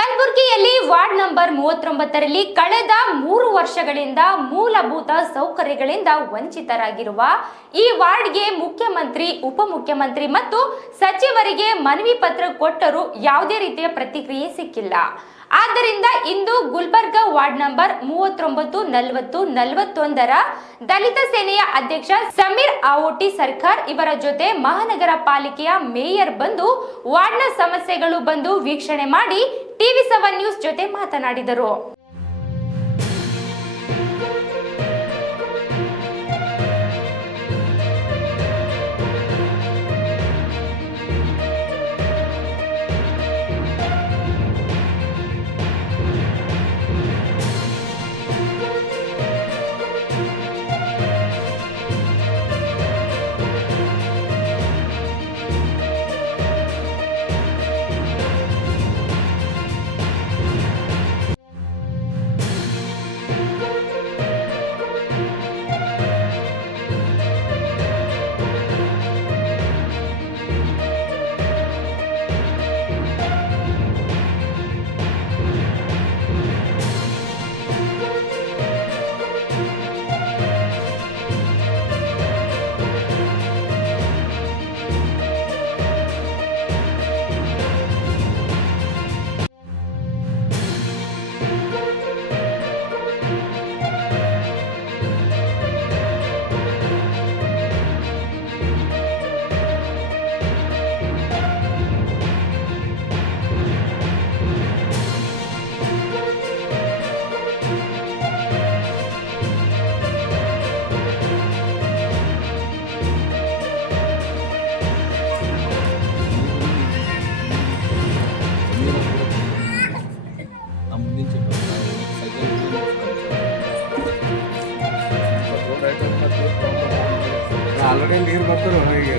ಕಲಬುರಗಿಯಲ್ಲಿ ward number 39ರಲ್ಲಿ ಕಳೆದ 3 ವರ್ಷಗಳಿಂದ ಮೂಲಭೂತ ಸೌಕರ್ಯಗಳಿಂದ ವಂಚಿತರಾಗಿರುವ ಈ ವಾರ್ಡ್ಗೆ ಮುಖ್ಯಮಂತ್ರಿ, ಉಪಮುಖ್ಯಮಂತ್ರಿ ಮತ್ತು ಸಚಿವರಿಗೆ ಮನವಿ ಪತ್ರ ಕೊಟ್ಟರೂ ಯಾವುದೇ ರೀತಿಯ ಪ್ರತಿಕ್ರಿಯೆ ಸಿಕ್ಕಿಲ್ಲ. ಆದ್ದರಿಂದ ಇಂದು ಗುಲ್ಬರ್ಗ ವಾರ್ಡ್ ನಂಬರ್ 39, 40, 41ರ ದಲಿತ ಸೇನೆಯ ಅಧ್ಯಕ್ಷ ಸಮೀರ್ ಆವೋಟಿ ಸರ್ಕಾರ್ ಇವರ ಜೊತೆ ಮಹಾನಗರ ಪಾಲಿಕೆಯ ಮೇಯರ್ ಬಂದು ವಾರ್ಡ್ನ ಸಮಸ್ಯೆಗಳು ಬಂದು ವೀಕ್ಷಣೆ ಮಾಡಿ TV7 ನ್ಯೂಸ್ ಜೊತೆ ಮಾತನಾಡಿದರು. ಆಲ್ರೆಡಿ ನೀರು ಬರ್ತಾರೆ ಹೊರಗೆ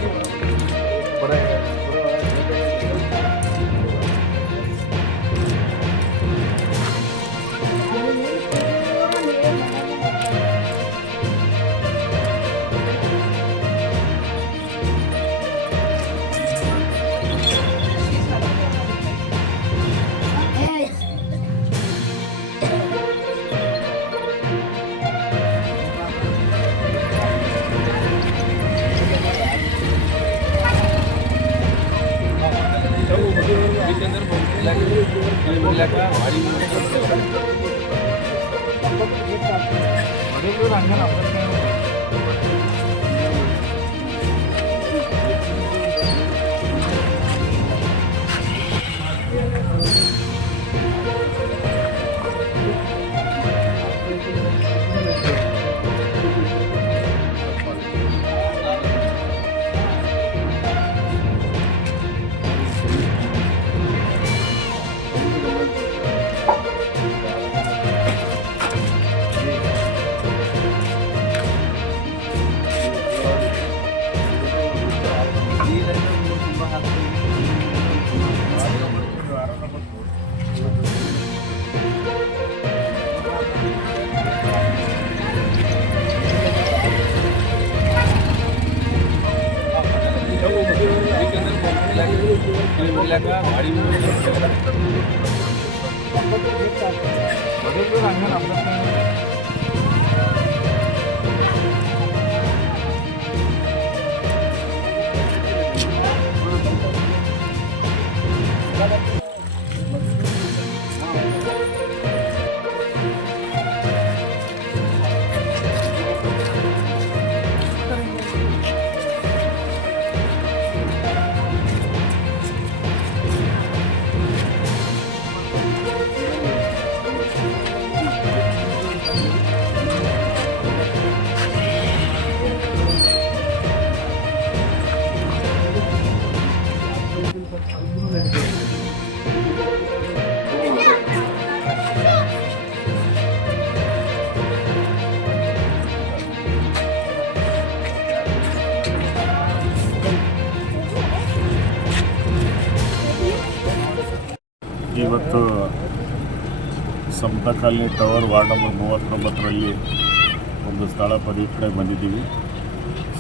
ಇವತ್ತು ಸಮತಾ ಕಾಲನಿ ಟವರ್ ವಾರ್ಡ್ ನಂಬರ್ 39ರಲ್ಲಿ ಒಂದು ಸ್ಥಳ ಪರಿವೀಕ್ಷಣೆ ಬಂದಿದ್ದೀವಿ.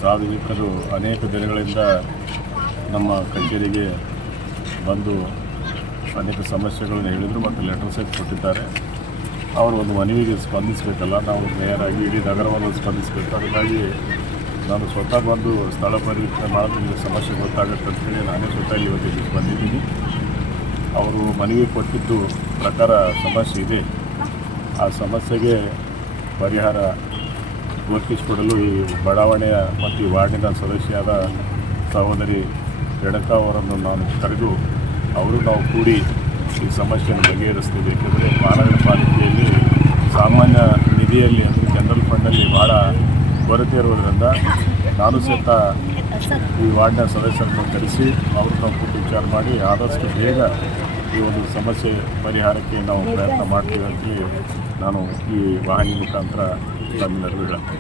ಸಾರ್ವಜನಿಕರು ಅನೇಕ ದಿನಗಳಿಂದ ನಮ್ಮ ಕಚೇರಿಗೆ ಬಂದು ಅನೇಕ ಸಮಸ್ಯೆಗಳನ್ನು ಹೇಳಿದರು ಮತ್ತು ಲೆಟರ್ ಸಹಿತ ಕೊಟ್ಟಿದ್ದಾರೆ. ಅವರು ಒಂದು ಮನವಿಗೆ ಸ್ಪಂದಿಸಬೇಕಲ್ಲ, ನಾವು ಮೇಯರ್ ಆಗಿ ಇಡೀ ನಗರವನ್ನು ಸ್ಪಂದಿಸಬೇಕು. ಅದಕ್ಕಾಗಿ ನಾನು ಸ್ವತಃ ಬಂದು ಸ್ಥಳ ಪರಿವೀಕ್ಷಣೆ ಮಾಡೋದ್ರಿಂದ ಸಮಸ್ಯೆ ಗೊತ್ತಾಗುತ್ತೆ ಅಂತೇಳಿ ನಾನೇ ಸ್ವತಃ ಇವತ್ತಿಗೆ ಬಂದಿದ್ದೀನಿ. ಅವರು ಮನವಿ ಕೊಟ್ಟಿದ್ದು ಪ್ರಕಾರ ಸಮಸ್ಯೆ ಇದೆ, ಆ ಸಮಸ್ಯೆಗೆ ಪರಿಹಾರ ದೊರಕಿಸಿಕೊಡಲು ಈ ಬಡಾವಣೆಯ ಮತ್ತು ಈ ವಾರ್ಡಿನ ಸದಸ್ಯರಾದ ಸಹೋದರಿ ರೇಣುಕಾ ಅವರನ್ನು ನಾನು ಕರೆದು ಅವರು ನಾವು ಕೂಡಿ ಈ ಸಮಸ್ಯೆಯನ್ನು ಬಗೆಹರಿಸ್ತೀವಿ. ಏಕೆಂದರೆ ಮಹಾನಗರ ಪಾಲಿಕೆಯಲ್ಲಿ ಸಾಮಾನ್ಯ ನಿಧಿಯಲ್ಲಿ ಅಂದರೆ ಜನರಲ್ ಫಂಡಲ್ಲಿ ಭಾಳ ಕೊರತೆ ಇರುವುದರಿಂದ ನಾನು ಸಹಿತ ಈ ವಾರ್ಡ್ನ ಸದಸ್ಯರನ್ನು ಕರೆಸಿ ಅವರು ನಾವು ಕೂತು ವಿಚಾರ ಮಾಡಿ ಆದಷ್ಟು ಬೇಗ ಈ ಒಂದು ಸಮಸ್ಯೆ ಪರಿಹಾರಕ್ಕೆ ನಾವು ಪ್ರಯತ್ನ ಮಾಡ್ತೀವಿ ಅಂತೇಳಿ ನಾನು ಈ ವಾಹಿನಿ ಮುಖಾಂತರ ತಮ್ಮೆಲ್ಲರಿಗೂ ಹೇಳ್ತೇನೆ.